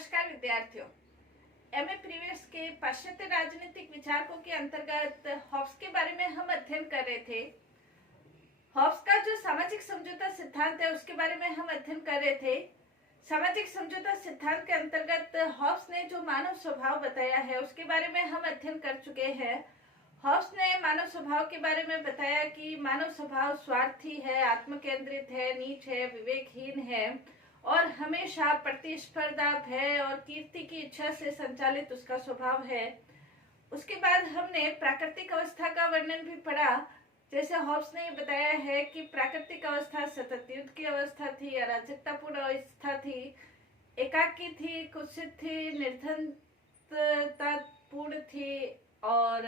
नमस्कार विद्यार्थियों। MA previous के पाश्चात्य राजनीतिक विचारकों के अंतर्गत हॉब्स के बारे में हम अध्ययन कर रहे थे। हॉब्स का जो सामाजिक समझौता सिद्धांत है उसके बारे में हम अध्ययन कर रहे थे। सामाजिक समझौता सिद्धांत के अंतर्गत हॉब्स ने जो मानव स्वभाव बताया है उसके बारे में हम अध्ययन कर चुके हैं। हॉब्स ने मानव स्वभाव के बारे में बताया कि मानव स्वभाव स्वार्थी है, आत्मकेंद्रित है, नीच है, विवेकहीन है और हमेशा प्रतिस्पर्धा, भय और कीर्ति की इच्छा से संचालित उसका स्वभाव है। उसके बाद हमने प्राकृतिक अवस्था का वर्णन भी पढ़ा। जैसे हॉब्स ने बताया है कि प्राकृतिक अवस्था सतत युद्ध की अवस्था थी, अराजकतापूर्ण अवस्था थी, एकाकी थी, कुत्सित थी, निर्धनतापूर्ण थी और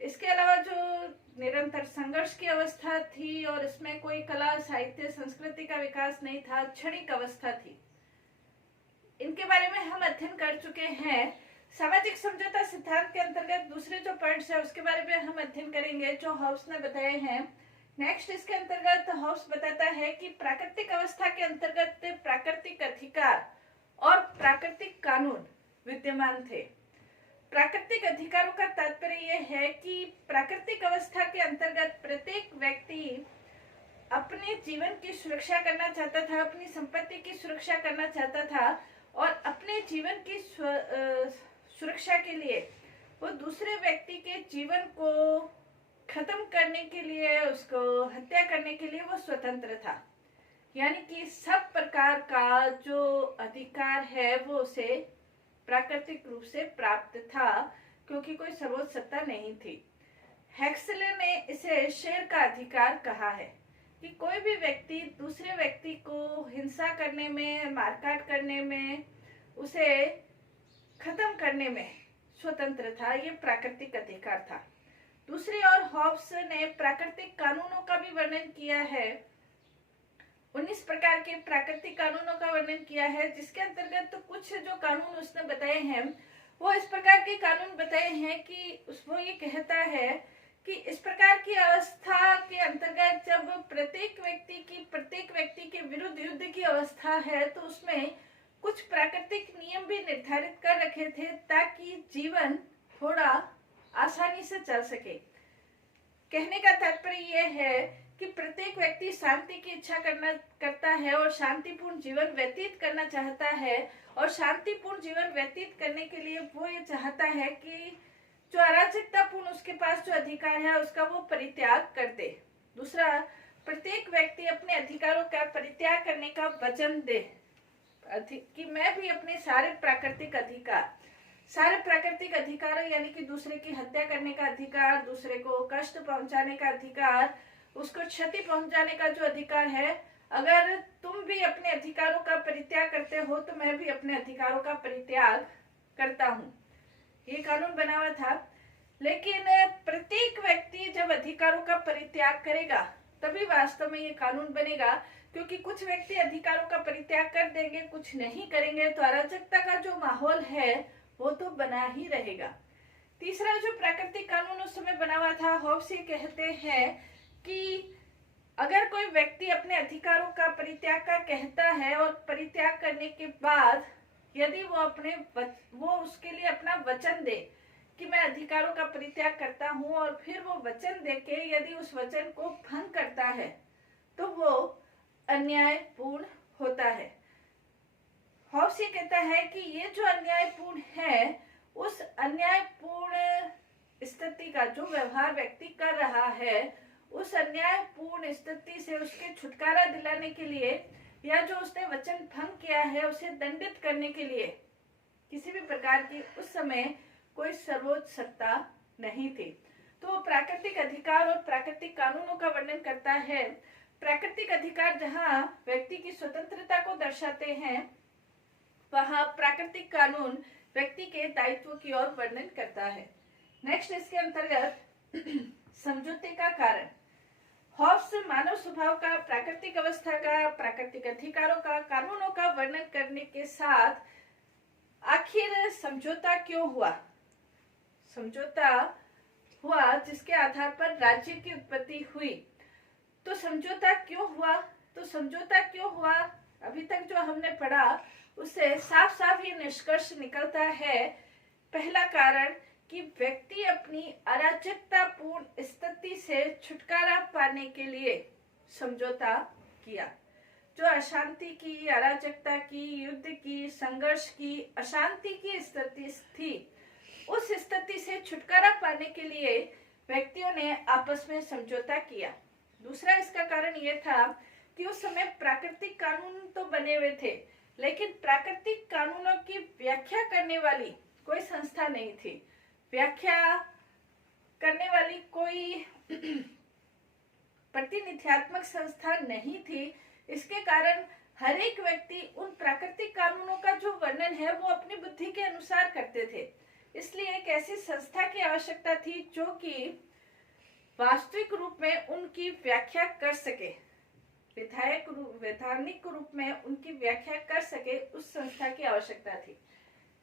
इसके अलावा जो निरंतर संघर्ष की अवस्था थी और इसमें कोई कला, साहित्य, संस्कृति का विकास नहीं था, क्षणिक अवस्था थी। इनके बारे में हम अध्ययन कर चुके हैं। सामाजिक समझौता सिद्धांत के अंतर्गत दूसरे जो पॉइंट्स है उसके बारे में हम अध्ययन करेंगे जो हॉब्स ने बताए हैं। नेक्स्ट इसके अंतर्गत हॉब्स बताता है कि प्राकृतिक अवस्था के अंतर्गत प्राकृतिक अधिकार और प्राकृतिक कानून विद्यमान थे। प्राकृतिक अधिकारों का तात्पर्य यह है कि प्राकृतिक अवस्था के अंतर्गत प्रत्येक व्यक्ति अपने जीवन की सुरक्षा करना चाहता था, अपनी संपत्ति की सुरक्षा करना चाहता था और अपने जीवन की सुरक्षा के लिए वो दूसरे व्यक्ति के जीवन को खत्म करने के लिए, उसको हत्या करने के लिए वो स्वतंत्र था। यानी कि सब प्रकार का जो अधिकार है वो उसे प्राकृतिक रूप से प्राप्त था क्योंकि कोई सर्वोच्च सत्ता नहीं थी। हेक्सले ने इसे शेर का अधिकार कहा है कि कोई भी व्यक्ति दूसरे व्यक्ति को हिंसा करने में, मारकाट करने में, उसे खत्म करने में स्वतंत्र था। ये प्राकृतिक अधिकार था। दूसरी ओर हॉब्स ने प्राकृतिक कानूनों का भी वर्णन किया है। 19 प्रकार के प्राकृतिक कानूनों का वर्णन किया है जिसके अंतर्गत तो कुछ जो कानून उसने बताए हैं वो इस प्रकार के कानून बताए हैं कि वो ये कहता है कि इस प्रकार की अवस्था के अंतर्गत जब प्रत्येक व्यक्ति के विरुद्ध युद्ध की अवस्था है तो उसमें कुछ प्राकृतिक नियम भी निर्धारित कर रखे थे ताकि जीवन थोड़ा आसानी से चल सके। कहने का तात्पर्य यह है कि प्रत्येक व्यक्ति शांति की इच्छा करता है और शांतिपूर्ण जीवन व्यतीत करना चाहता है और शांतिपूर्ण जीवन व्यतीत करने के लिए वो ये चाहता है कि जो अराजकतापूर्ण उसके पास जो अधिकार है उसका वो परित्याग कर दे। दूसरा, प्रत्येक व्यक्ति अपने अधिकारों का परित्याग करने का वचन दे कि मैं भी अपने सारे प्राकृतिक अधिकार यानी कि दूसरे की हत्या करने का अधिकार, दूसरे को कष्ट पहुंचाने का अधिकार, उसको क्षति पहुंचाने का जो अधिकार है, अगर तुम भी अपने अधिकारों का परित्याग करते हो तो मैं भी अपने अधिकारों का परित्याग करता हूँ। ये कानून बना हुआ था। लेकिन प्रत्येक व्यक्ति जब अधिकारों का परित्याग करेगा तभी वास्तव में ये कानून बनेगा, क्योंकि कुछ व्यक्ति अधिकारों का परित्याग कर देंगे, कुछ नहीं करेंगे तो अराजकता का जो माहौल है वो तो बना ही रहेगा। तीसरा जो प्राकृतिक कानून उस समय बना हुआ था, हॉब्स ये कहते हैं कि अगर कोई व्यक्ति अपने अधिकारों का परित्याग का कहता है और परित्याग करने के बाद यदि वो उसके लिए अपना वचन दे कि मैं अधिकारों का परित्याग करता हूं और फिर वो वचन देके यदि उस वचन को भंग करता है तो वो अन्यायपूर्ण होता है। हॉब्स ये कहता है कि ये जो अन्यायपूर्ण है, उस अन्यायपूर्ण स्थिति का जो व्यवहार व्यक्ति कर रहा है, उस अन्यायपूर्ण स्थिति से उसके छुटकारा दिलाने के लिए या जो उसने वचन भंग किया है उसे दंडित करने के लिए किसी भी प्रकार की उस समय कोई सर्वोच्च सत्ता नहीं थी। तो प्राकृतिक अधिकार और प्राकृतिक कानूनों का वर्णन करता है। प्राकृतिक अधिकार जहाँ व्यक्ति की स्वतंत्रता को दर्शाते हैं, वहाँ प्राकृतिक कानून व्यक्ति के दायित्व की ओर वर्णन करता है। नेक्स्ट इसके अंतर्गत समझौते का कारण। हॉब्स मानव स्वभाव का, प्राकृतिक अवस्था का, प्राकृतिक अधिकारों का, कानूनों का वर्णन करने के साथ आखिर समझौता क्यों हुआ, समझौता हुआ जिसके आधार पर राज्य की उत्पत्ति हुई। तो समझौता क्यों हुआ, अभी तक जो हमने पढ़ा उससे साफ साफ ये निष्कर्ष निकलता है, पहला कारण कि व्यक्ति अपनी अराजकतापूर्ण स्थिति से छुटकारा पाने के लिए समझौता किया। जो अशांति की, अराजकता की, युद्ध की, संघर्ष की, अशांति की स्थिति थी, उस स्थिति से छुटकारा पाने के लिए व्यक्तियों ने आपस में समझौता किया। दूसरा इसका कारण यह था कि उस समय प्राकृतिक कानून तो बने हुए थे, लेकिन प्राकृतिक कानूनों की व्याख्या करने वाली कोई संस्था नहीं थी, व्याख्या करने वाली कोई प्रतिनिध्यात्मक संस्था नहीं थी। इसके कारण हर एक व्यक्ति उन प्राकृतिक कानूनों का जो वर्णन है वो अपनी बुद्धि के अनुसार करते थे। इसलिए एक ऐसी संस्था की आवश्यकता थी जो कि वास्तविक रूप में उनकी व्याख्या कर सके, वैधानिक रूप में उनकी व्याख्या कर सके, उस संस्था की आवश्यकता थी।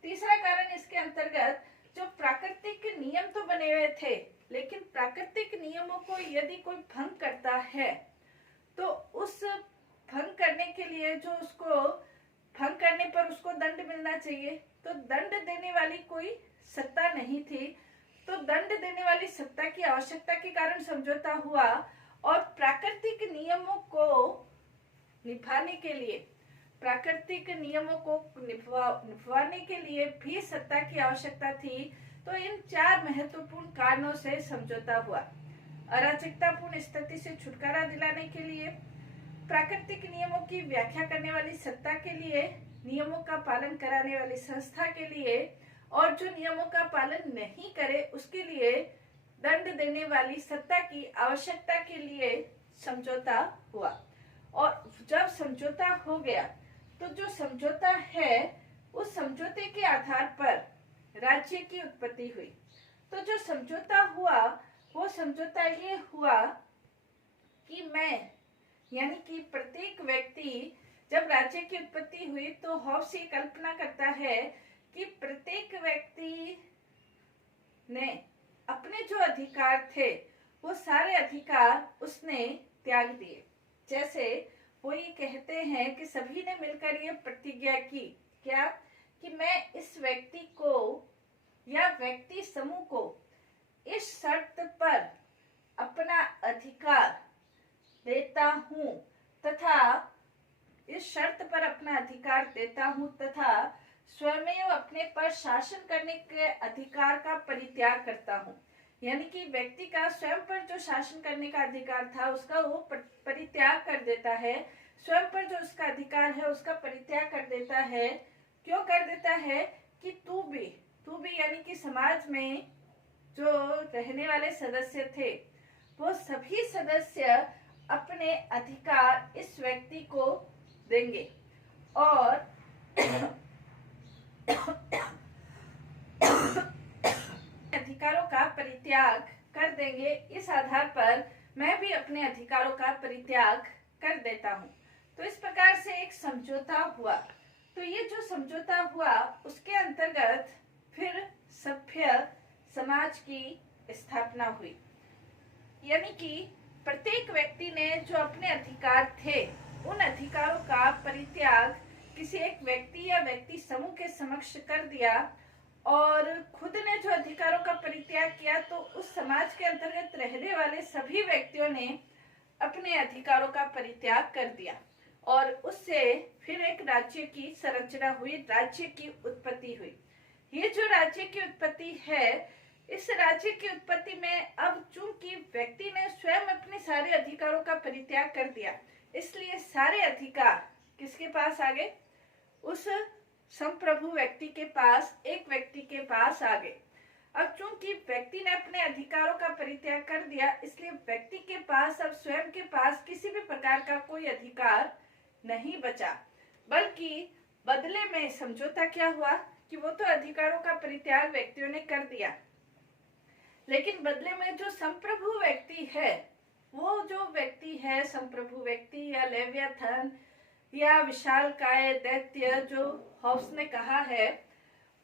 तीसरा कारण इसके अंतर्गत जो प्राकृतिक नियम तो बने हुए थे, लेकिन प्राकृतिक नियमों को यदि कोई भंग करता है तो उस भंग करने के लिए जो उसको भंग करने पर उसको दंड मिलना चाहिए, तो दंड देने वाली कोई सत्ता नहीं थी। तो दंड देने वाली सत्ता की आवश्यकता के कारण समझौता हुआ और प्राकृतिक नियमों को निभाने के लिए, प्राकृतिक नियमों को निभाने के लिए भी सत्ता की आवश्यकता थी। तो इन चार महत्वपूर्ण कारणों से समझौता हुआ। अराजकतापूर्ण स्थिति से छुटकारा दिलाने के लिए, प्राकृतिक नियमों की व्याख्या करने वाली सत्ता के लिए, नियमों का पालन कराने वाली संस्था के लिए, और जो नियमों का पालन नहीं करे उसके लिए दंड देने वाली सत्ता की आवश्यकता के लिए समझौता हुआ। और जब समझौता हो गया तो जो समझौता है उस समझौते के आधार पर राज्य की उत्पत्ति हुई। तो जो समझौता हुआ वो समझौता ये हुआ कि मैं, यानी कि प्रत्येक व्यक्ति, जब राज्य की उत्पत्ति हुई तो हॉब्स ये कल्पना करता है कि प्रत्येक व्यक्ति ने अपने जो अधिकार थे वो सारे अधिकार उसने त्याग दिए। जैसे वो ये कहते हैं कि सभी ने मिलकर ये प्रतिज्ञा की, क्या, कि मैं इस व्यक्ति को या व्यक्ति समूह को इस शर्त पर अपना अधिकार देता हूँ तथा इस शर्त पर अपना अधिकार देता हूँ तथा स्वयं अपने पर शासन करने के अधिकार का परित्याग करता हूँ। यानी कि व्यक्ति का स्वयं पर जो शासन करने का अधिकार था उसका वो परित्याग कर देता है, स्वयं पर जो उसका अधिकार है उसका परित्याग कर देता है। क्यों कर देता है? कि तू भी यानी कि समाज में जो रहने वाले सदस्य थे वो सभी सदस्य अपने अधिकार इस व्यक्ति को देंगे और अधिकारों का परित्याग कर देंगे। इस आधार पर मैं भी अपने अधिकारों का परित्याग कर देता हूँ। तो इस प्रकार से एक समझौता हुआ। तो ये जो समझौता हुआ उसके अंतर्गत फिर सभ्य समाज की स्थापना हुई। यानी कि प्रत्येक व्यक्ति ने जो अपने अधिकार थे उन अधिकारों का परित्याग किसी एक व्यक्ति या व्यक्ति समूह के समक्ष कर दिया और खुद ने जो अधिकारों का परित्याग किया, तो उस समाज के अंतर्गत रहने वाले सभी व्यक्तियों ने अपने अधिकारों का परित्याग कर दिया और उससे फिर एक राज्य की संरचना हुई, राज्य की उत्पत्ति हुई। ये जो राज्य की उत्पत्ति है, इस राज्य की उत्पत्ति में अब चूंकि व्यक्ति ने स्वयं अपने सारे अधिकारों का परित्याग कर दिया, इसलिए सारे अधिकार किसके पास आ गए? उस संप्रभु व्यक्ति के पास, एक व्यक्ति के पास आ गए। अब चूंकि व्यक्ति ने अपने अधिकारों का परित्याग कर दिया, इसलिए व्यक्ति के पास अब स्वयं के पास किसी भी प्रकार का कोई अधिकार नहीं बचा, बल्कि बदले में समझौता क्या हुआ कि वो तो अधिकारों का परित्याग व्यक्तियों ने कर दिया, लेकिन बदले में जो संप्रभु व्यक्ति है, वो जो व्यक्ति है संप्रभु व्यक्ति या लेवियाथन या विशालकाय दैत्य जो हॉब्स ने कहा है,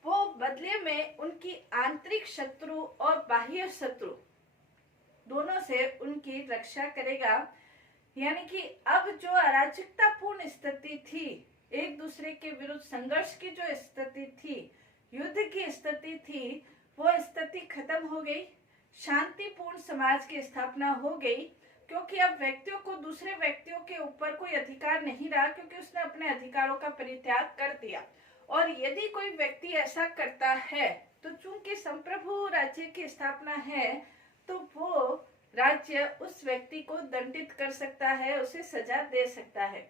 वो बदले में उनकी आंतरिक शत्रु और बाह्य शत्रु दोनों से उनकी रक्षा करेगा। यानी कि अब जो अराजकतापूर्ण स्थिति थी एक दूसरे के विरुद्ध संघर्ष की जो स्थिति थी, युद्ध की स्थिति थी, वो स्थिति खत्म हो गई। शांतिपूर्ण समाज की स्थापना हो गई, क्योंकि अब व्यक्तियों को दूसरे व्यक्तियों के ऊपर कोई अधिकार नहीं रहा, क्योंकि उसने अपने अधिकारों का परित्याग कर दिया। और यदि कोई व्यक्ति ऐसा करता है तो चूंकि संप्रभु राज्य की स्थापना है, तो वो राज्य उस व्यक्ति को दंडित कर सकता है, उसे सजा दे सकता है।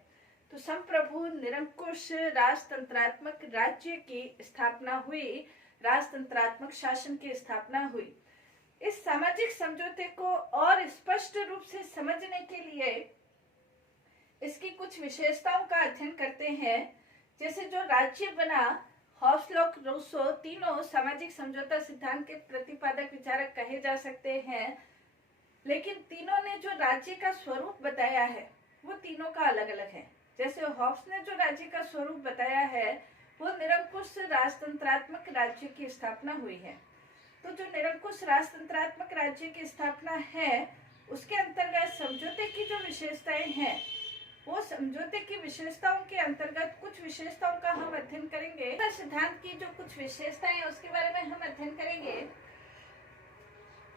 तो संप्रभु निरंकुश राजतंत्रात्मक राज्य की स्थापना हुई, राजतंत्रात्मक शासन की स्थापना हुई। इस सामाजिक समझौते को और स्पष्ट रूप से समझने के लिए इसकी कुछ विशेषताओं का अध्ययन करते हैं। जैसे जो राज्य बना, हॉब्स, लॉक, रूसो तीनों सामाजिक समझौता सिद्धांत के प्रतिपादक विचारक कहे जा सकते हैं, लेकिन तीनों ने जो राज्य का स्वरूप बताया है वो तीनों का अलग अलग है। जैसे हॉब्स ने जो राज्य का स्वरूप बताया है वो निरंकुश राजतंत्रात्मक राज्य की स्थापना हुई है। तो जो निरंकुश राजतंत्रात्मक राज्य की स्थापना है, उसके अंतर्गत समझौते की जो विशेषताएं हैं, वो समझौते की विशेषताओं के अंतर्गत कुछ विशेषताओं का हम अध्ययन करेंगे। सिद्धांत की जो कुछ विशेषताएं हैं उसके बारे में हम अध्ययन करेंगे।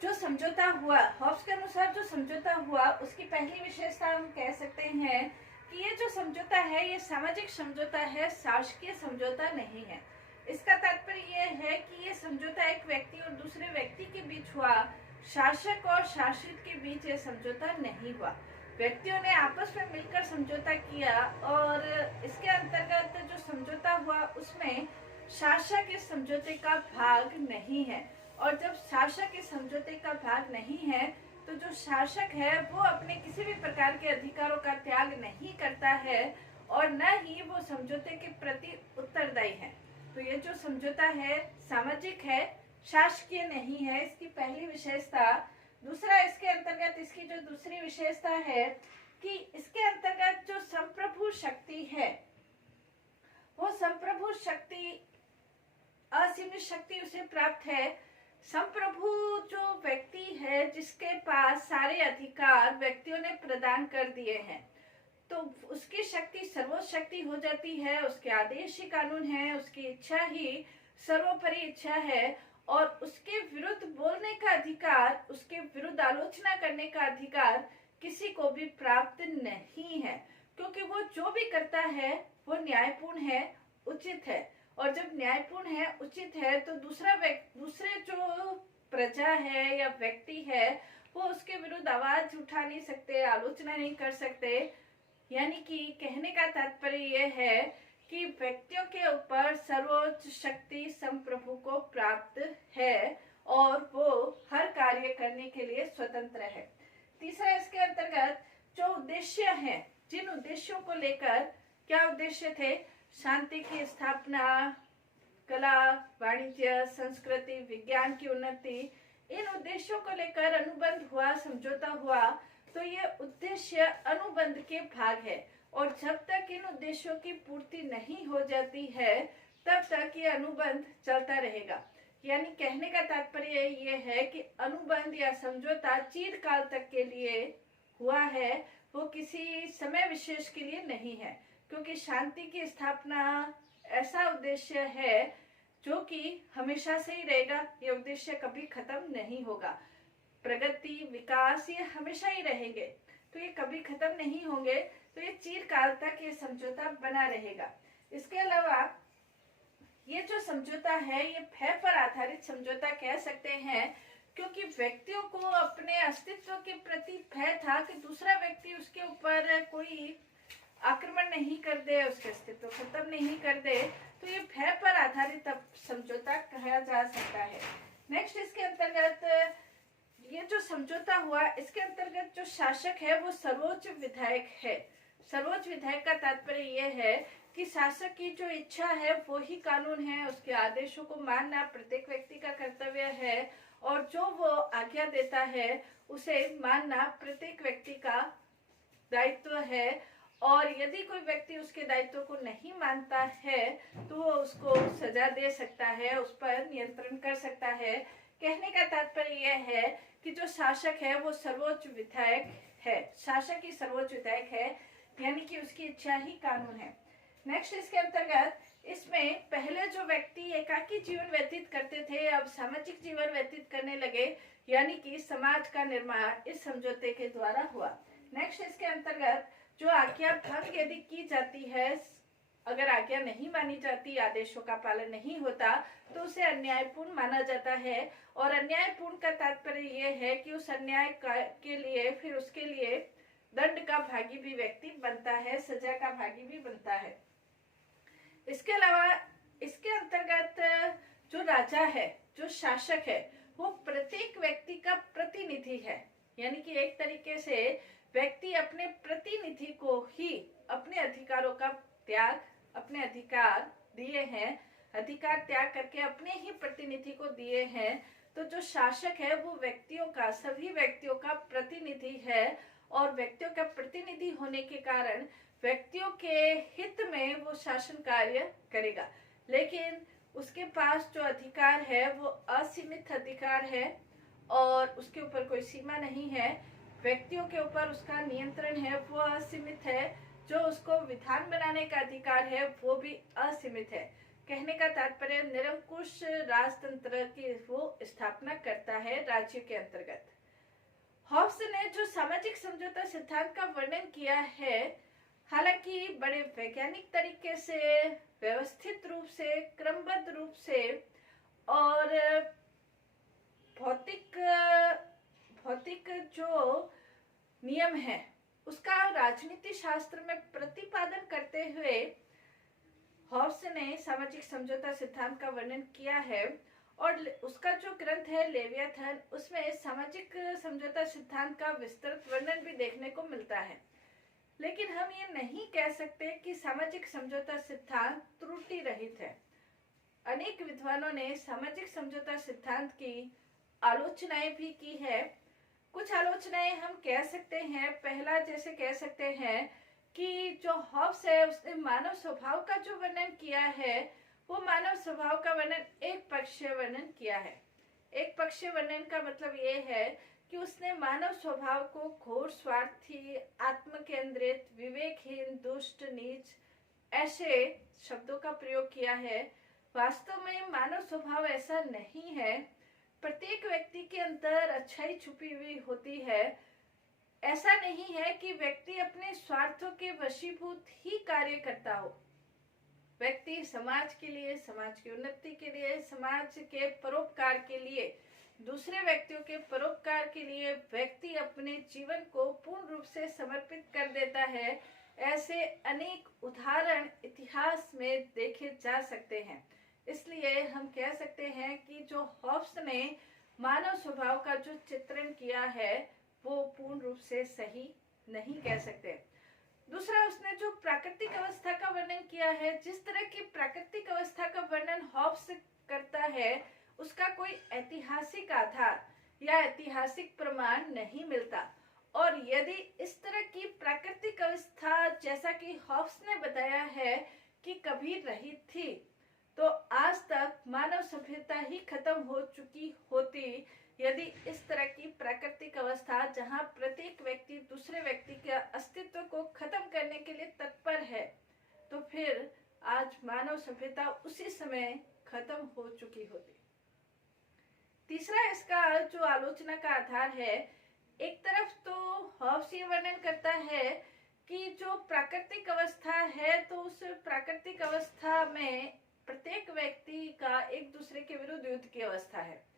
जो समझौता हुआ, हॉब्स के अनुसार जो समझौता हुआ, उसकी पहली विशेषता हम कह सकते हैं कि ये जो समझौता है ये सामाजिक समझौता है, शासकीय समझौता नहीं है। इसका तात्पर्य यह है कि ये समझौता एक व्यक्ति और दूसरे व्यक्ति के बीच हुआ, शासक और शासित के बीच ये समझौता नहीं हुआ। व्यक्तियों ने आपस में मिलकर समझौता किया और इसके अंतर्गत जो समझौता हुआ उसमें शासक इस समझौते का भाग नहीं है। और जब शासक इस समझौते का भाग नहीं है तो जो शासक है वो अपने किसी भी प्रकार के अधिकारों का त्याग नहीं करता है और न ही वो समझौते के प्रति उत्तरदायी है। तो ये जो समझौता है सामाजिक है, शासकीय नहीं है, इसकी पहली विशेषता। दूसरा, इसके अंतर्गत इसकी जो दूसरी विशेषता है कि इसके अंतर्गत जो संप्रभु शक्ति है, वो संप्रभु शक्ति असीमित शक्ति उसे प्राप्त है। संप्रभु जो व्यक्ति है जिसके पास सारे अधिकार व्यक्तियों ने प्रदान कर दिए हैं, तो उसकी शक्ति सर्वोच्च शक्ति हो जाती है। उसके आदेश ही कानून है, उसकी इच्छा ही सर्वोपरि इच्छा है और उसके विरुद्ध बोलने का अधिकार, उसके विरुद्ध आलोचना करने का अधिकार किसी को भी प्राप्त नहीं है, क्योंकि वो जो भी करता है वो न्यायपूर्ण है, उचित है। और जब न्यायपूर्ण है, उचित है, तो दूसरे जो प्रजा है या व्यक्ति है वो उसके विरुद्ध आवाज उठा नहीं सकते, आलोचना नहीं कर सकते। यानी कि कहने का तात्पर्य यह है कि व्यक्तियों के ऊपर सर्वोच्च शक्ति संप्रभु को प्राप्त है और वो हर कार्य करने के लिए स्वतंत्र है। तीसरा, इसके अंतर्गत जो उद्देश्य है, जिन उद्देश्यों को लेकर, क्या उद्देश्य थे? शांति की स्थापना, कला, वाणिज्य, संस्कृति, विज्ञान की उन्नति, इन उद्देश्यों को लेकर अनुबंध हुआ, समझौता हुआ। तो ये उद्देश्य अनुबंध के भाग है और जब तक इन उद्देश्यों की पूर्ति नहीं हो जाती है तब तक ये अनुबंध चलता रहेगा। यानी कहने का तात्पर्य ये है कि अनुबंध या समझौता चिरकाल तक के लिए हुआ है, वो किसी समय विशेष के लिए नहीं है, क्योंकि शांति की स्थापना ऐसा उद्देश्य है जो कि हमेशा से ही रहेगा। ये उद्देश्य कभी खत्म नहीं होगा। प्रगति, विकास, ये हमेशा ही रहेंगे, तो ये कभी खत्म नहीं होंगे। तो ये चिरकाल तक ये समझौता बना रहेगा। इसके अलावा ये जो समझौता है ये भय पर आधारित समझौता कह सकते हैं, क्योंकि व्यक्तियों को अपने अस्तित्व के प्रति भय था कि दूसरा व्यक्ति उसके ऊपर कोई आक्रमण नहीं कर दे, उसके अस्तित्व खत्म नहीं कर दे। तो ये भय पर आधारित समझौता कहा जा सकता है। नेक्स्ट, इसके अंतर्गत ये जो समझौता हुआ, इसके अंतर्गत जो शासक है वो सर्वोच्च विधायक है। सर्वोच्च विधायक का तात्पर्य यह है कि शासक की जो इच्छा है वो ही कानून है, उसके आदेशों को मानना प्रत्येक व्यक्ति का कर्तव्य है और जो वो आज्ञा देता है उसे मानना प्रत्येक व्यक्ति का दायित्व है। और यदि कोई व्यक्ति उसके दायित्व को नहीं मानता है तो वो उसको सजा दे सकता है, उस पर नियंत्रण कर सकता है। कहने का तात्पर्य यह है कि जो शासक है वो सर्वोच्च विधायक है, शासक ही सर्वोच्च विधायक है, यानी कि उसकी इच्छा ही कानून है। नेक्स्ट इसके अंतर्गत इसमें पहले जो व्यक्ति एकाकी जीवन व्यतीत करते थे अब सामाजिक जीवन व्यतीत करने लगे, यानी कि समाज का निर्माण इस समझौते के द्वारा हुआ। नेक्स्ट इसके अंतर्गत जो आज्ञा भंग यदि की जाती है, अगर आज्ञा नहीं मानी जाती, आदेशों का पालन नहीं होता, तो उसे अन्यायपूर्ण माना जाता है। और अन्यायपूर्ण का तात्पर्य यह है कि उस अन्याय के लिए फिर उसके लिए दंड का भागी भी व्यक्ति बनता है, सजा का भागी भी बनता है। इसके अलावा इसके अंतर्गत जो राजा है, जो शासक है, वो प्रत्येक व्यक्ति का प्रतिनिधि है, यानी कि एक तरीके से व्यक्ति अपने प्रतिनिधि को ही अपने अधिकारों का त्याग, अपने अधिकार दिए हैं, अधिकार त्याग करके अपने ही प्रतिनिधि को दिए हैं। तो जो शासक है वो व्यक्तियों का, सभी व्यक्तियों का प्रतिनिधि है और व्यक्तियों का प्रतिनिधि होने के कारण व्यक्तियों के हित में वो शासन कार्य करेगा। लेकिन उसके पास जो अधिकार है वो असीमित अधिकार है और उसके ऊपर कोई सीमा नहीं है। व्यक्तियों के ऊपर उसका नियंत्रण है वो असीमित है, जो उसको विधान बनाने का अधिकार है वो भी असीमित है। कहने का तात्पर्य निरंकुश राजतंत्र की वो स्थापना करता है राज्य के अंतर्गत। हॉब्स ने जो सामाजिक समझौता सिद्धांत का वर्णन किया है, हालांकि बड़े वैज्ञानिक तरीके से, व्यवस्थित रूप से, क्रमबद्ध रूप से और भौतिक जो नियम है उसका राजनीति शास्त्र में प्रतिपादन करते हुए हॉब्स ने सामाजिक समझौता सिद्धांत का वर्णन किया है। और उसका जो ग्रंथ है लेवियाथन, उसमें सामाजिक समझौता सिद्धांत का विस्तृत वर्णन भी देखने को मिलता है। लेकिन हम ये नहीं कह सकते कि सामाजिक समझौता सिद्धांत त्रुटि रहित है। अनेक विद्वानों ने सामाजिक समझौता सिद्धांत की आलोचनाएं भी की है। कुछ आलोचनाएं हम कह सकते हैं, पहला जैसे कह सकते हैं कि जो हॉब्स है उसने मानव स्वभाव का जो वर्णन किया है, वो मानव स्वभाव का वर्णन एक पक्षीय वर्णन किया है। एक पक्षीय वर्णन का मतलब ये है कि उसने मानव स्वभाव को घोर स्वार्थी, आत्मकेंद्रित, विवेकहीन, दुष्ट, नीच ऐसे शब्दों का प्रयोग किया है। वास्तव में मानव स्वभाव ऐसा नहीं है। प्रत्येक व्यक्ति के अंदर अच्छाई छुपी हुई होती है। ऐसा नहीं है कि व्यक्ति अपने स्वार्थों के वशीभूत ही कार्य करता हो। व्यक्ति समाज के लिए, समाज की उन्नति के लिए, समाज के परोपकार के लिए, दूसरे व्यक्तियों के परोपकार के लिए व्यक्ति अपने जीवन को पूर्ण रूप से समर्पित कर देता है। ऐसे अनेक उदाहरण इतिहास में देखे जा सकते हैं। इसलिए हम कह सकते हैं कि जो हॉब्स ने मानव स्वभाव का जो चित्रण किया है वो पूर्ण रूप से सही नहीं कह सकते। दूसरा, उसने जो प्राकृतिक अवस्था का वर्णन किया है, जिस तरह की प्राकृतिक अवस्था का वर्णन हॉब्स करता है उसका कोई ऐतिहासिक आधार या ऐतिहासिक प्रमाण नहीं मिलता। और यदि इस तरह की प्राकृतिक अवस्था जैसा कि हॉब्स ने बताया है कि कभी रही थी, तो आज तक मानव सभ्यता ही खत्म हो चुकी होती यदि इस तरह की प्राकृतिक अवस्था जहां प्रत्येक व्यक्ति दूसरे व्यक्ति के अस्तित्व को खत्म करने के लिए तत्पर है, तो फिर आज मानव सभ्यता उसी समय खत्म हो चुकी होती। तीसरा, इसका जो आलोचना का आधार है, एक तरफ तो हॉब्स ये वर्णन करता है कि जो प्राकृतिक अवस्था है तो उस प्राकृतिक अवस्था में प्रत्येक व्यक्ति का एक दूसरे के विरुद्ध युद्ध की अवस्था है।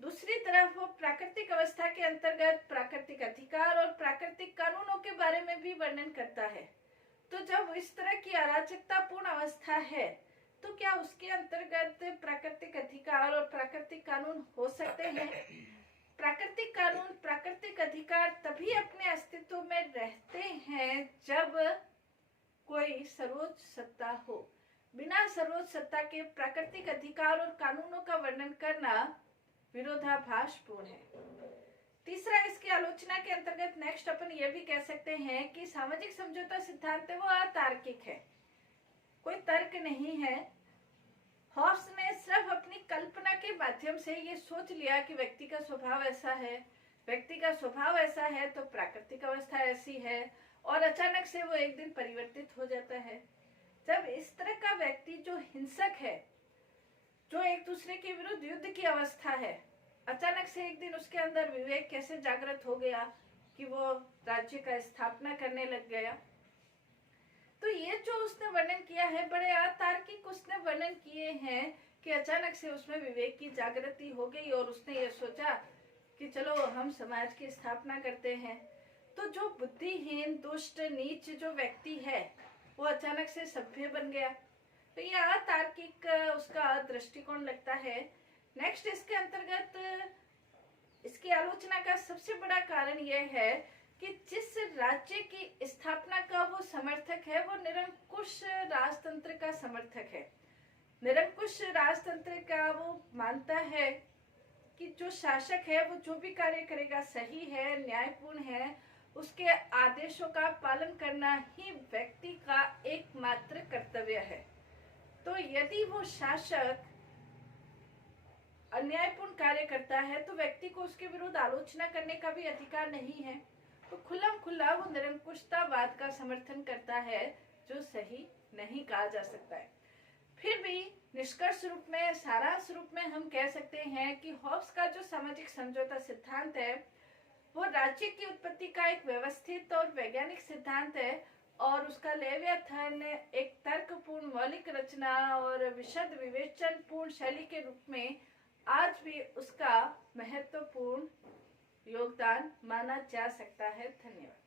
दूसरी तरफ वो प्राकृतिक अवस्था के अंतर्गत प्राकृतिक अधिकार और प्राकृतिक कानूनों के बारे में भी वर्णन करता है। तो जब इस तरह की अराजकता पूर्ण अवस्था है तो क्या उसके अंतर्गत प्राकृतिक अधिकार और प्राकृतिक कानून हो सकते हैं? प्राकृतिक कानून, प्राकृतिक अधिकार तभी अपने अस्तित्व में रहते हैं जब कोई सर्वोच्च सत्ता हो। बिना सर्वोच्च सत्ता के प्राकृतिक अधिकार और कानूनों का वर्णन करना विरोधाभासपूर्ण है। तीसरा, इसकी आलोचना के अंतर्गत नेक्स्ट अपन ये भी कह सकते हैं कि सामाजिक समझौता सिद्धांत है वो अतार्किक है, कोई तर्क नहीं है। हॉब्स ने सिर्फ अपनी कल्पना के माध्यम से ये सोच लिया कि व्यक्ति का स्वभाव ऐसा है, व्यक्ति का स्वभाव ऐसा है तो प्राकृतिक अवस्था ऐसी है, और अचानक से वो एक दिन परिवर्तित हो जाता है। जब इस तरह का व्यक्ति जो हिंसक है, जो एक दूसरे के विरुद्ध युद्ध की अवस्था है, अचानक से एक दिन उसके अंदर विवेक कैसे जागृत हो गया कि वो राज्य का स्थापना करने लग गया। तो ये जो उसने वर्णन किया है, बड़े अतार्किक उसने वर्णन किए हैं कि अचानक से उसमें विवेक की जागृति हो गई और उसने ये सोचा कि चलो हम समाज की स्थापना करते हैं। तो जो बुद्धिहीन, दुष्ट, नीच जो व्यक्ति है वो अचानक से सभ्य बन गया। तो ये अतार्किक उसका दृष्टिकोण लगता है। नेक्स्ट इसके अंतर्गत इसकी आलोचना का सबसे बड़ा कारण यह है कि जिस राज्य की स्थापना का वो समर्थक है वो निरंकुश राजतंत्र का समर्थक है। निरंकुश राजतंत्र का वो मानता है कि जो शासक है वो जो भी कार्य करेगा सही है, न्यायपूर्ण है, उसके आदेशों का पालन करना ही व्यक्ति का एकमात्र कर्तव्य है। तो यदि वो शासक अन्यायपूर्ण कार्य करता है तो व्यक्ति को उसके विरुद्ध आलोचना करने का भी अधिकार नहीं है। तो खुल्लम खुल्ला वो निरंकुशतावाद का समर्थन करता है, जो सही नहीं कहा जा सकता है। फिर भी निष्कर्ष रूप में, सारांश रूप में हम कह सकते हैं कि हॉब्स का जो सामाजिक समझौता सिद्धांत है वो राज्य की उत्पत्ति का एक व्यवस्थित और वैज्ञानिक सिद्धांत है और उसका लेवियाथन एक तर्कपूर्ण, मौलिक रचना और विशद विवेचन पूर्ण शैली के रूप में आज भी उसका महत्वपूर्ण योगदान माना जा सकता है। धन्यवाद।